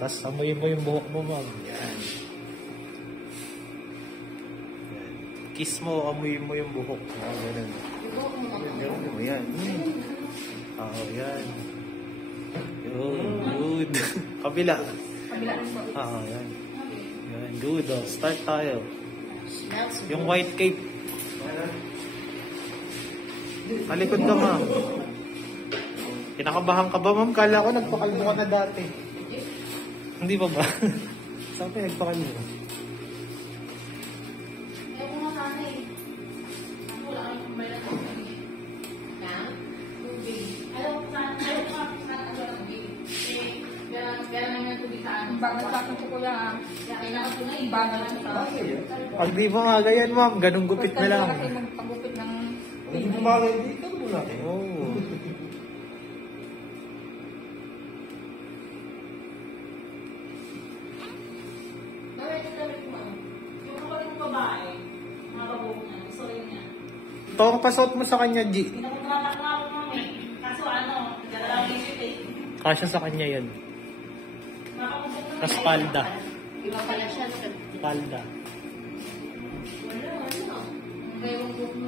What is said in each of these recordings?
Tapos amoy mo yung buhok mo, ma'am. Yan. Kiss mo, amoy mo yung buhok. Ganun. Ganun mo, yan. Yan. Good. Kabila. Kabila rin po. Yan. Yan, good. Start tayo. Yung white cape. Talikod ka, ma'am. Kinakabahan ka ba, ma'am? Kala ko nagpakalbo ka na dati. Hindi ba ba? Saan ka nagpakalbo? Ayaw ko nga sana eh. Ako wala kang kumbay na tubig. Na? Tubig. Ayaw ko sana tubig. Pero naman yung tubig sa ano. Bago sa akin ko kuya. Kailangan ko na ibaga lang ito. Pag di mo nga ganyan, ma'am, ganun gupit na lang. Kasi magpagupit ng... Hindi bumagay dito muna. Oo. Ito ang pasot mo sa kanya, G. Kaso ano, nagdala isip eh. Kasya sa kanya yan. Sa spalda. Iba pala siya. Spalda. Wala.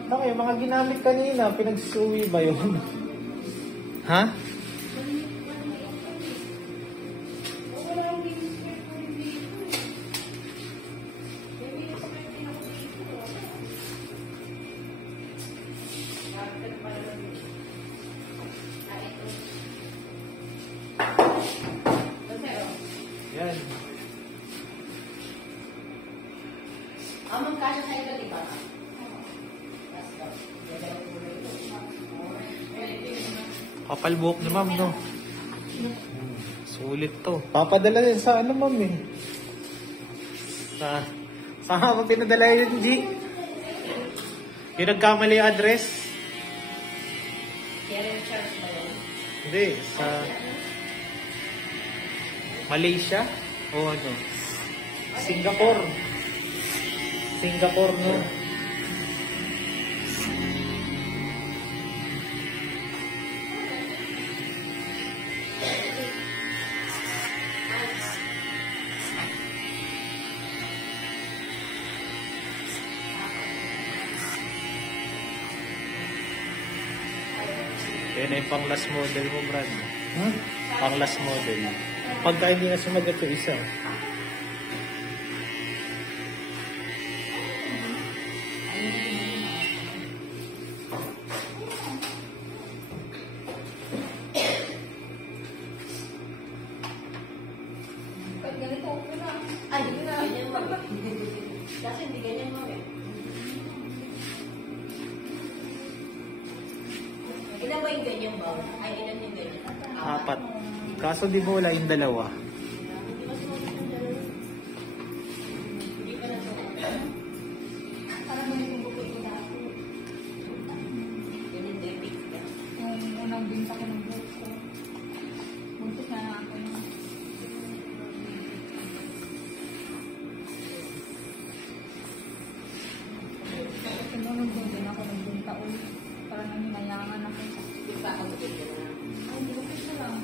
Bakit, yung mga ginamit kanina, pinagsusuwi ba yun? Ha? Yan. Magkasya sa ito, di ba? Kapal buhok ni ma'am, no? Sulit to. Papadala din sa ano, ma'am, eh. Saan mo pinadala yun, G? Yung nagkamali yung address? Karen Charles ba yun? Hindi, sa Malaysia? O ano? Singapore. Singapore, no? Yan na yung pang last model mo, Brad. Huh? Pang last model. Pagka hindi na sumagot yung isa. Pag ganito, okay na. Ay, ganyan mo. Kasi hindi ganyan mo eh. Ilan ba yung ganyan ba? Ay, ilan yung ganyan? 4. Kaso di ba wala yung dalawa? Hindi pa na. Parang may yung bukod ko na ako. Ganyan din, big ka. Yung unang binta ko ng buhok ko. Buntis na ako yun. Sinunod din ako ng binta ulit. Parang nang hinayangan ako. Di ba ako bukod ko na? Ay, hindi bukod ko lang.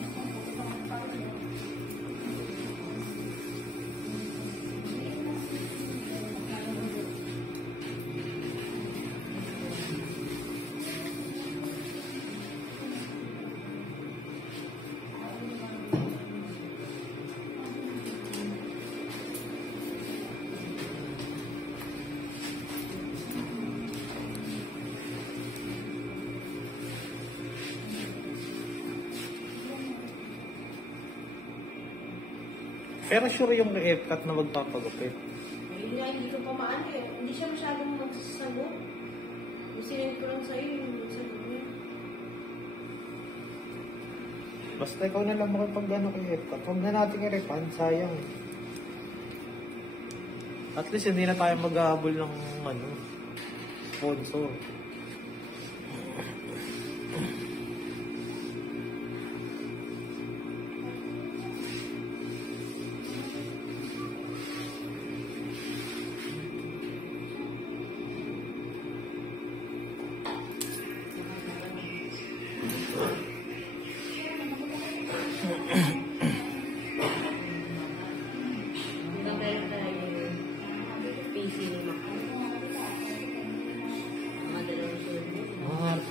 Pero sure yung Epcat na magpapagupit. Hindi nga, hindi ko pa maano eh. Hindi siya masyadong magsasagot. Yung sinend ko lang sa'yo, yung sagot niya. Basta ikaw na lang makipag-ano kay Epcat. Huwag na natin i-refund, sayang. At least hindi na tayo mag-ahabol ng sponsor.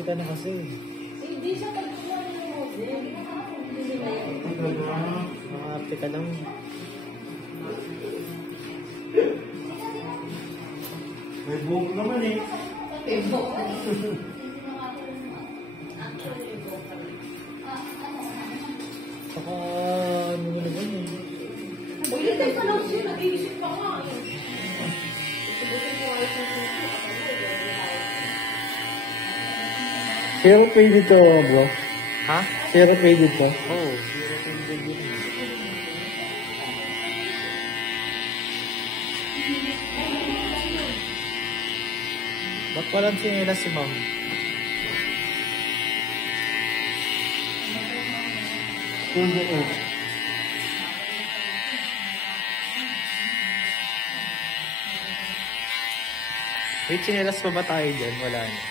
ka na kasi. Hindi siya pag-iwan ng model. Hindi ba yan? Makarte ka lang. May buhok naman eh. Okay, bo. Saka, ano mo naman eh. Uy, hindi pa lang siya. Nag-iisip pa nga. Isubukin ko ay sa susunod. Zero pay dito, bro. Ha? Zero pay dito. Oo. Oh, zero pay yun. Ba't walang sinila si ma'am? Tundo ko. Wait, sinelas pa ba tayo dyan? Wala na.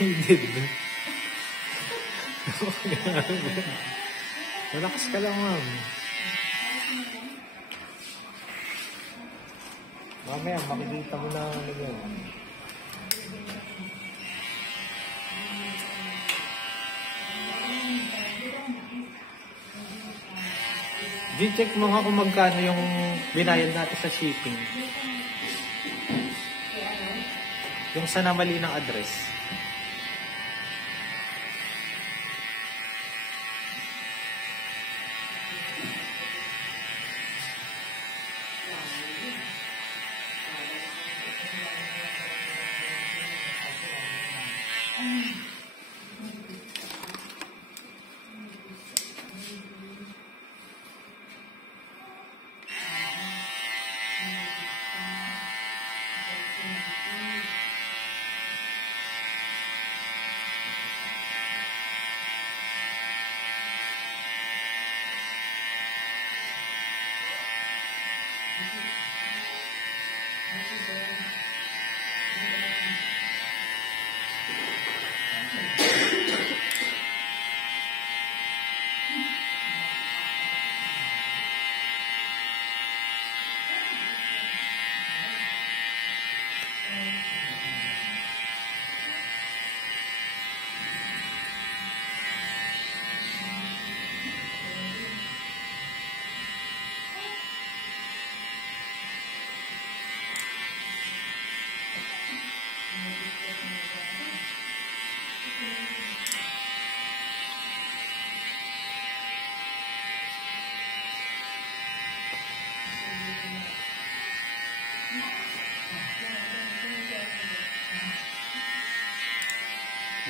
Hindi, diba? Malakas ka lang, ma'am. Mamaya, makikita mo na ano yun. Di-check mo nga kung magkano yung binayad natin sa shipping. Yung sa namali ng address.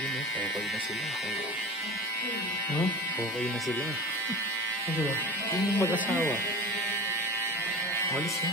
Yun eh, okay na sila. Hmm? Okay na sila. Ano ba? Yun yung mag-asawa. Walis na.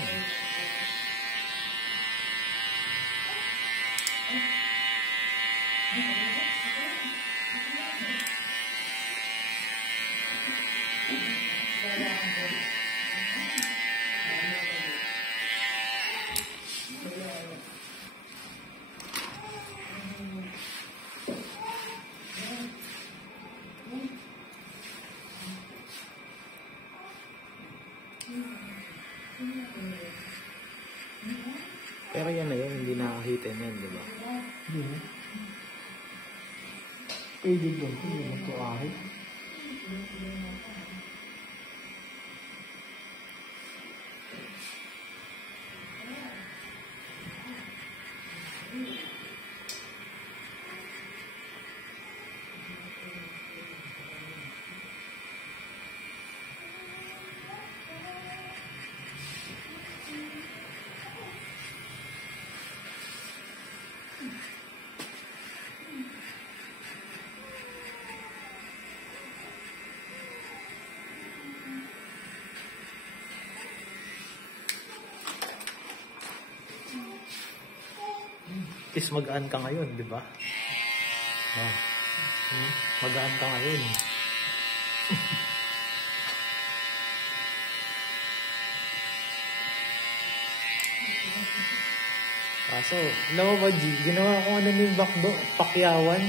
Pero yan na yun, hindi nakakahitin yan, di ba? Hindi. Pay dito. Hindi mo ito ahit. least magaan ka ngayon, di ba? Oh. Magaan ka ngayon. Kaso, alam mo ba, G, ginawa ko ano yung bakdo, pakyawan.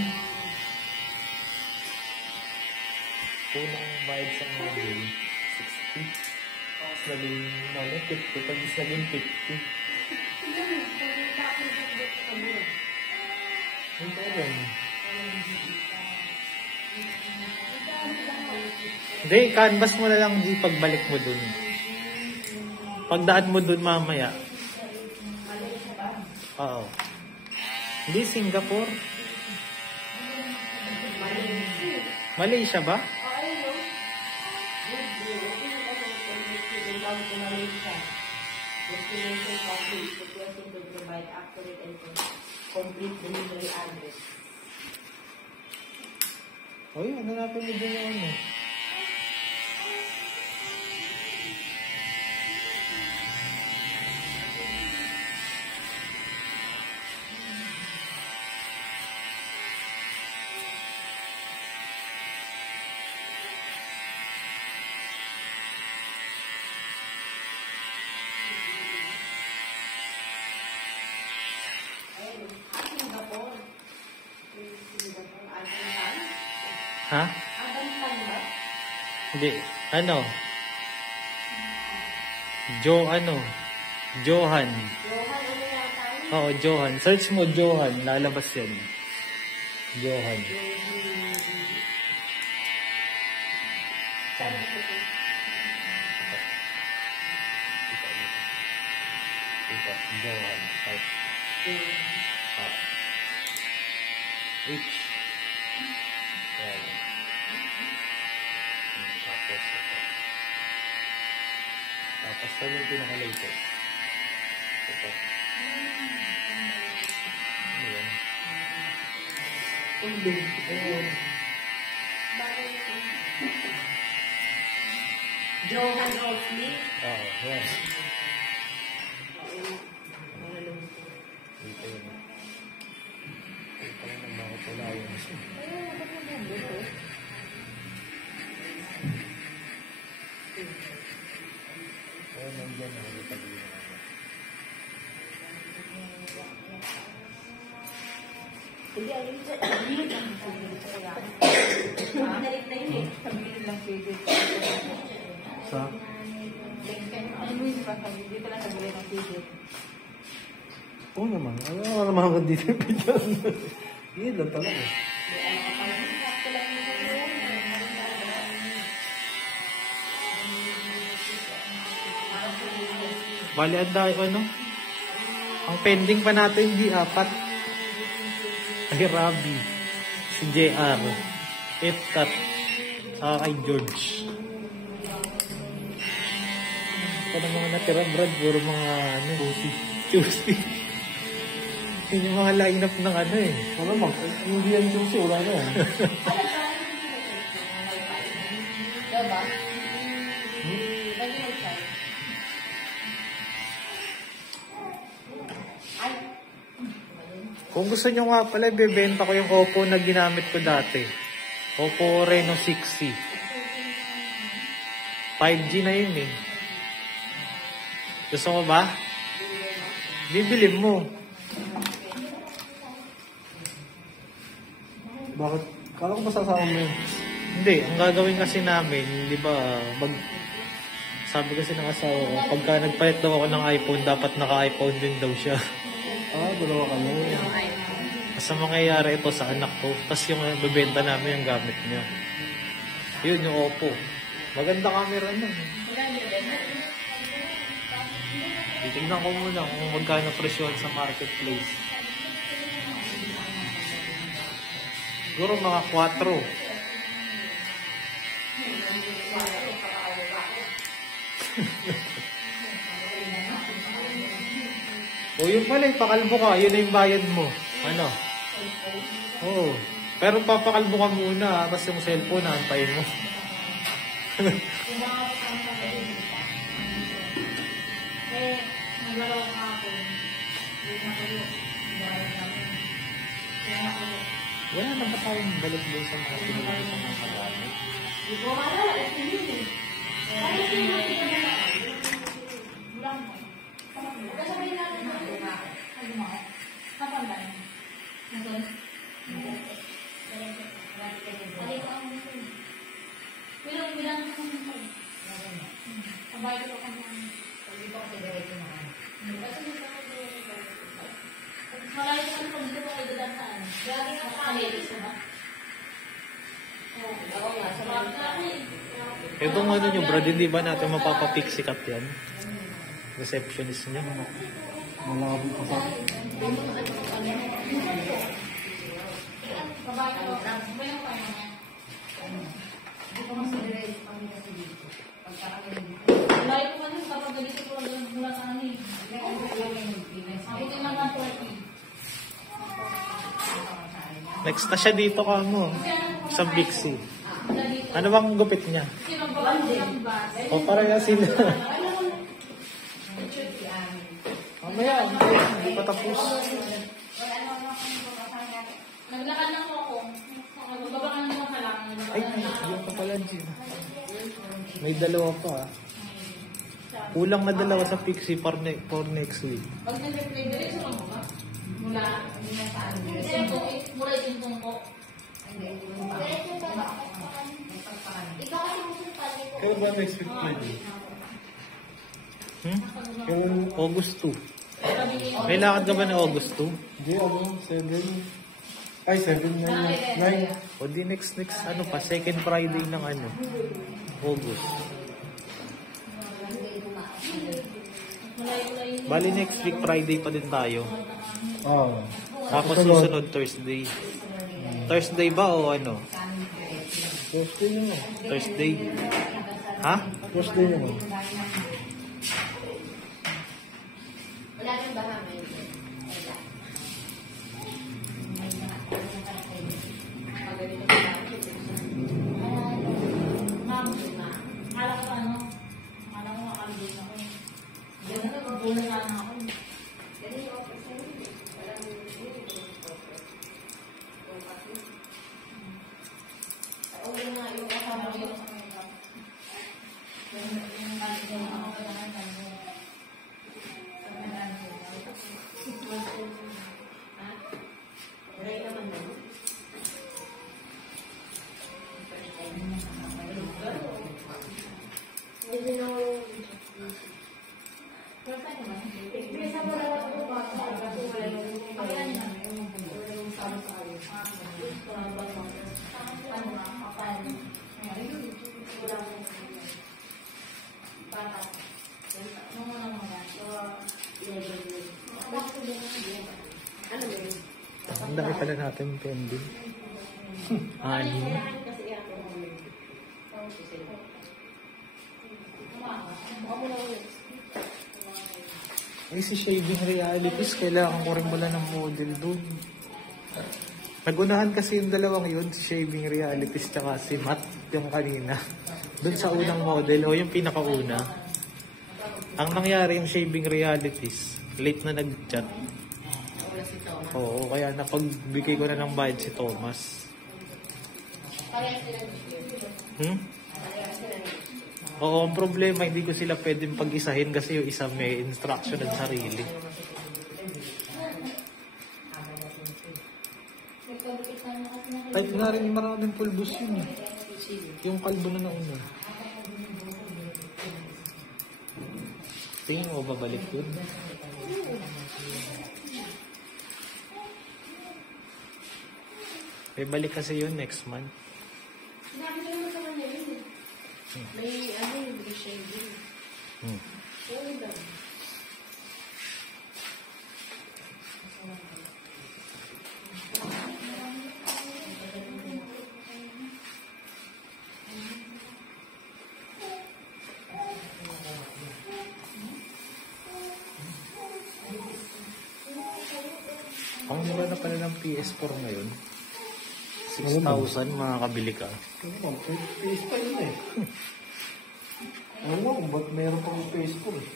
Unang bayad sa module, 60. Tapos naging, 50. Tapos naging 50. Hindi rin. Hindi, canvas mo na lang, G, pagbalik mo dun. Pagdaan mo dun mamaya. Oo. Hindi, Singapore. Malaysia ba? Oy, ano natin mo dyan yung ano? Ha? Hindi. Ano? Johan. Oo, Johan. Search mo Johan. Lalabas yan. Johan. Johan. H. Yan. Tapos saan yung pinaka-later? Ito. Ano yan? Johan Rosny. Oo, yan. Dito yun. Ito lang ang mga pula yun. Ayan, nandiyan na ulit ang yun. Hindi, ayun sa bilid lang sa bilid sa kaya. Nalit na yun eh. Sa bilid lang sa bilid. Sa? Ano mo yung basta? Dito lang sa bilid ng bilid. Oo naman. Ano naman ako dito yung picture. Hindi lang talaga. Bali, ang dahil ano? Ang pending pa natin, di 4. Ay, Rabi. Si JR. F-Cut. Kay George. Ito na mga natira, Brad. Puro mga, ano, juicy. Yun yung mga line-up ng ano eh. Ano naman? Hindi yan yung wala na yan. Diba? Lagi mo siya. Ay. Kung gusto nyo nga pala, bebenta ko yung Oppo na ginamit ko dati. Oppo Reno 6C. 5G na yun eh. Gusto mo ba? Bibili mo. Bakit? Kala ko masasama mo yun. Hindi, ang gagawin kasi namin, di ba, sabi kasi ng asawa ko, pagka nagpalit daw ako ng iPhone, dapat naka-iPhone din daw siya. Dalawa kami. Basta mangyayari ito sa anak ko, tapos yung bebenta namin yung gamit niya. Yun, yung Oppo. Maganda camera nun. Titignan ko muna kung magkano presyon sa marketplace. Siguro mga 4. O yun pala, pakalbo ka. Yun na yung bayad mo. Ano? Oo. Pero papakalbo ka muna, tapos yung cellphone, naantayin mo. Nagalaw nga ako. Hindi na kayo. Wala na ba tayong balik doon sa mga pinili ng mga gamit? Itong ano nyo, Brad, hindi ba natin mapapapixie cut yan? Receptionist nyo. Malabo pa sa... Next na siya dito ka mo. Sa Bixie. Ano bang gupit niya? O parang sila. Mamaya, hindi pa tapos. Naglakad lang ako. Magbaba ka naman ka lang. Ay, yun pa pala dyan. May dalawa pa. Kulang na dalawa sa Pixie for next week. Pag nag-replay, diretso lang mo ba? Mula saan? Mula itong ko. Ikaw kasi musulpan. Kaya ba next week pwede? Yung August 2. May lakad ka ba na August 2? Hindi, 7. Ay, 7, 9. O di next ano pa, second Friday ng ano, August. Bali next week Friday pa din tayo. Oo. Tapos susunod Thursday. Thursday ba o ano? Thursday naman. Thursday. Ha? Thursday naman. Wala rin ba namin? Ma'am, akala ko ano? Akala ko makalabot ako. Yan na, magbulan na ako. Ang dami pala natin pending. Ani. Ay, si Shaving Realities, kailangan ko rin wala ng model dun. Nagunahan kasi yung dalawang yun, si Shaving Realities tsaka si Matt, yung kanina. Dun sa unang model, o yung pinakauna. Ang nangyari yung Shaving Realities, late na nag-chat. Oo, kaya napagbigay ko na ng bayad si Thomas. Oo, ang problema, hindi ko sila pwedeng pag-isahin kasi yung isa may instruction at sarili. Kahit nga rin maraming pulbos yun eh. Yung kalbo na nauna. Tingin mo, babalik yun? May balik kasi yun next month. Sinabi ko naman sa kanya yun. May ano yung shaving. Oo daw. Ang mura na pala ng PS4 ngayon. 6,000 makakabili ka. PS5 yun eh. Ano mo kung ba't meron pang PS4 eh.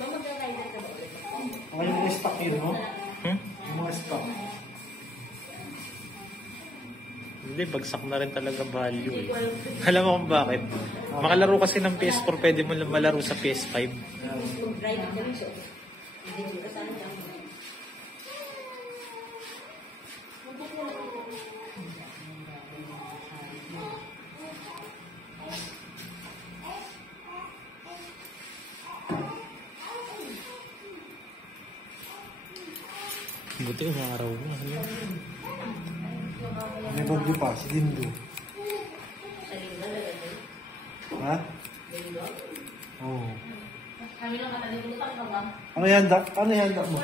Ba magkakailan ka ba ulit? Ano yung stock yun, no? Yung mga stock. Hindi, bagsak na rin talaga value eh. Alam mo kung bakit? Makalaro kasi ng PS4, pwede mo lang malaro sa PS5. Buti yung araw mo. May bagyo pa, si Dindo. Ha? Oo. Kami lang matalimutan ka ba? Ano handa? Ano handa mo?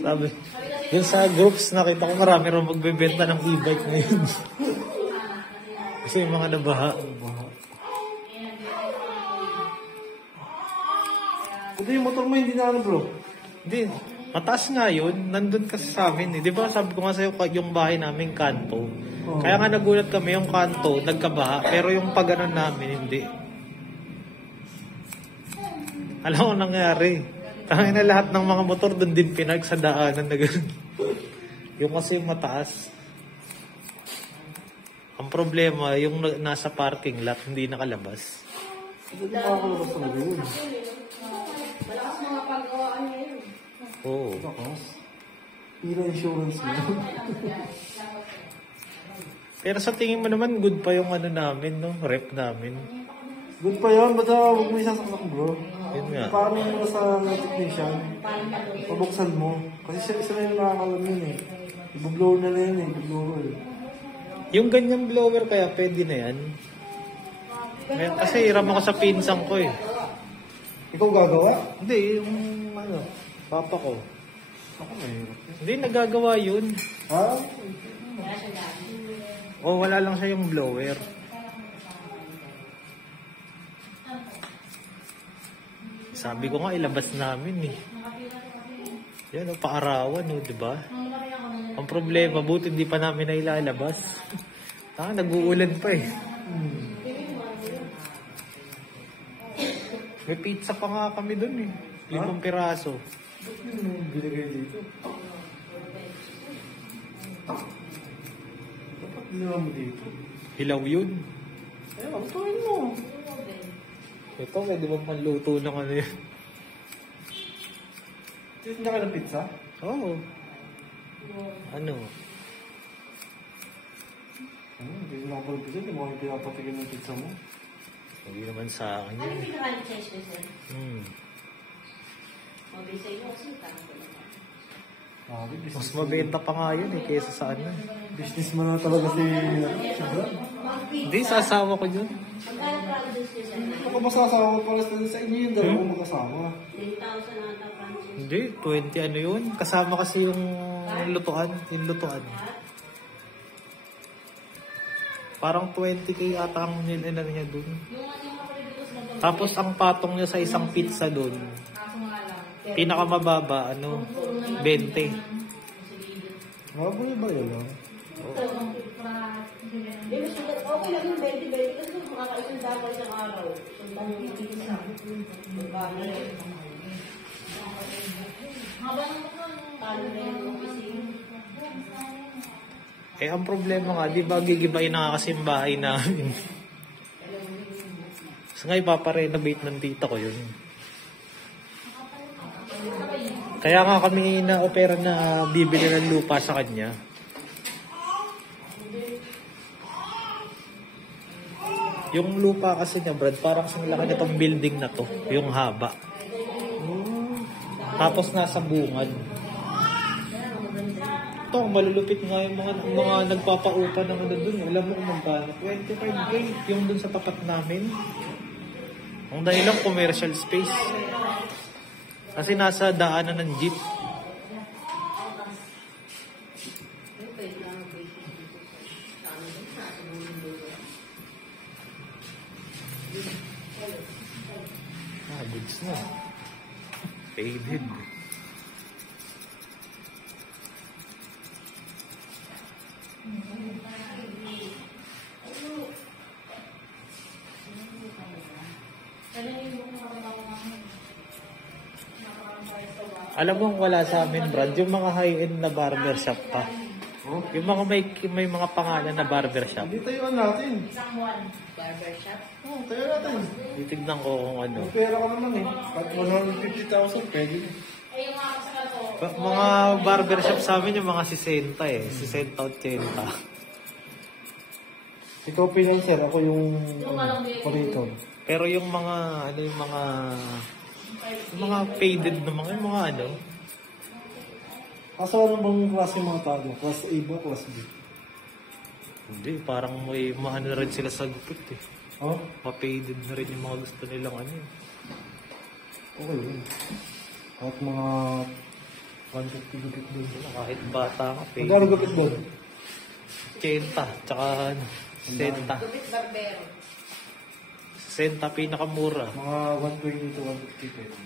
Sabi, yun sa groups nakita ko marami rin magbebenta ng e-bike ngayon. Kasi yung mga nabaha. Ito yung motor mo hindi na ano bro. Hindi, mataas nga yun. Nandun kasi sa amin eh. Di ba sabi ko nga sa'yo yung bahay namin kanto. Oo. Kaya nga nagulat kami yung kanto, nagkabaha. Pero yung pag-anon namin, hindi. Alam mo nangyari. Tangin na lahat ng mga motor doon din pinag sa daanan na gano'n. Yung kasi yung mataas. Ang problema, yung nasa parking lot, hindi nakalabas. Hindi nakakalabas talaga yun. Malakas mga pagawaan ngayon. Oo. Lakas. Pira insurance mo. Pero sa tingin mo naman, good pa yung ano namin, no? Rep namin. Good pa yun, ba't huwag mo isasaksak bro? Yun nga. Paano mo sa technician? Pabuksan mo. Kasi siya na yung nakakalam yun eh. Ibublower na yun eh. Ibublower eh. Yung ganyang blower kaya pwede na yan. Kasi hiram ako sa pinsang ko eh. Ikaw gagawa? Hindi, yung ano, papa ko. Ako mahirap. Hindi, nagagawa yun. Ha? O wala lang siya yung blower. Sabi ko nga, ilabas namin eh. Yan o, paarawan o, diba? Ang problema, buti hindi pa namin na ilalabas. Nag-uulan pa eh. May pizza pa nga kami dun eh. 5 piraso. Ba't yun binigay dito? Dapat ginawa mo dito. Hilaw yun. Ayun, tuwin mo. Ito, pwede ba panluto ng ano yun? Tinda ka ng pizza? Oo. Ano? Hindi na ako pala pizza. Hindi mo kami pinapatigil ng pizza mo. Hindi naman sa akin Ano yun. yung pinaka-change mo sir? Mabilis sa'yo kasi tanong ko lang. Mas mabenta pa nga yun eh, kaysa sa ano. Business mo na talaga si Brad. Hindi, sa asawa ko yun. Ang kaya produce nyo sir? Hindi ko masasawa pala sa inyo yung dalawang mag-asawa. 10,000 na ata franchise. Hindi, 20 ano yun. Kasama kasi yung lutuan. Yung lutuan. Parang 20k ata ang nilala niya dun. Tapos ang patong niya sa isang pizza dun, pinakamababa, 20. Mabuhay ba yun lang? Okay lang yung 20-20 kasi makakaisang dapat isang araw. Sundang yung pizza. Talo na yung opisina. Eh, ang problema nga, di ba gigibayin na kasi yung bahay namin. So nga, ipaparenovate ng tita ko yun. Kaya nga kami na-opera na bibili ng lupa sa kanya. Yung lupa kasi niya, Brad, parang sa laki nitong building na to, yung haba. Tapos nasa bungad. Ito, malulupit nga yung mga nagpapaupa ng ano dun. Alam mo kung magkano? 25k yung dun sa tapat namin. Ang dahilan commercial space. Kasi nasa daanan ng jeep. Goods na. Faded. Kaya yung buong nakakatawa namin. Nakakatawa sa Alam mo wala sa amin, Brad, yung mga high-end na barbershop pa. Oh? Yung mga may mga pangalan na barbershop. Hindi tayuan natin. Isang buwan. Barbershop. Oo, tayo natin. Titignan ko kung ano. May pera ka naman eh. At 150,000, pwede. Eh, yung mga kasama to. Mga barbershop sa amin yung mga 60 eh. 60-80. Ikaw pinanser, ako yung operator. Pero yung mga, ano yung mga faded na yung mga ano. Kaso ano bang klase yung mga tao? Class A ba? Class B? Hindi, parang may maano rin sila sa gupit eh. Oh? Ma-faded na rin yung mga gusto nilang ano eh. Okay yun. At mga 150 gupit doon. Kahit bata ka, Magkano faded. gupit doon? 80, tsaka ano, 60. Gupit barbero. 60 pinakamura. Mga 120 to 150 pwede.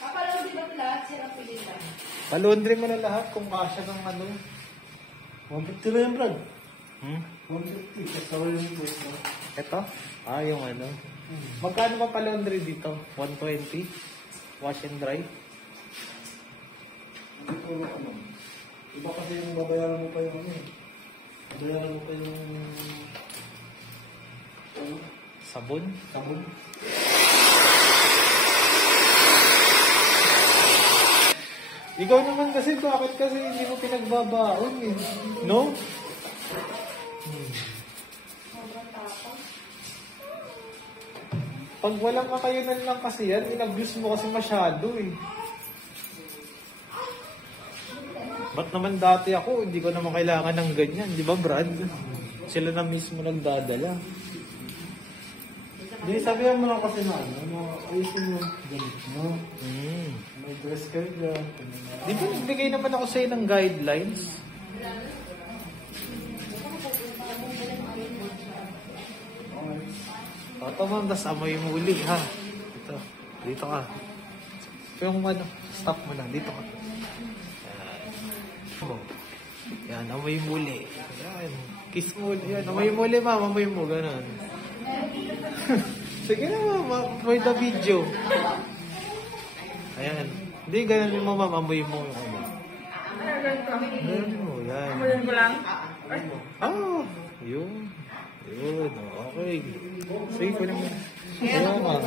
Kapalaw di ba lahat sila pili lang? Palundri mo na lahat kung kasya ng ano. 150 lang yan, Brad. 150. Kasama yung voice mo. Ito? Yung ano. Magkano pa palundri dito? 120? Wash and dry? Hindi ko ano. Iba kasi yung babayaran mo pa yung ano eh. Babayaran mo pa yung... Sabon? Sabon. Ikaw naman kasi, bakit kasi hindi mo pinagbabaon eh? No? Pag walang kakayunan lang kasi yan, in-abuse mo kasi masyado eh. Ba't naman dati ako, hindi ko naman kailangan ng ganyan, di ba Brad? Sila na mismo nagdadala. Hindi, sabihan mo lang kasi na ayusin mo gamit mo. May dress code dyan. Di ba nagbigay naman ako sa'yo ng guidelines? Tatamang, tas amoy mo uli ha. Dito ka. Yung ano, stop mo na, dito ka. Yan, amoy mo uli. Yan, kiss mo uli. Yan, amoy mo uli ma'am, amoy mo, ganun. Sige na ma'am, amoy the video. Ayan. Hindi, ganun mo ma'am, amoy mo yung ano. Ganun mo, yan. Amoy mo lang? Yun. Yun, okay. Sige, kunin mo. Ayan ma'am.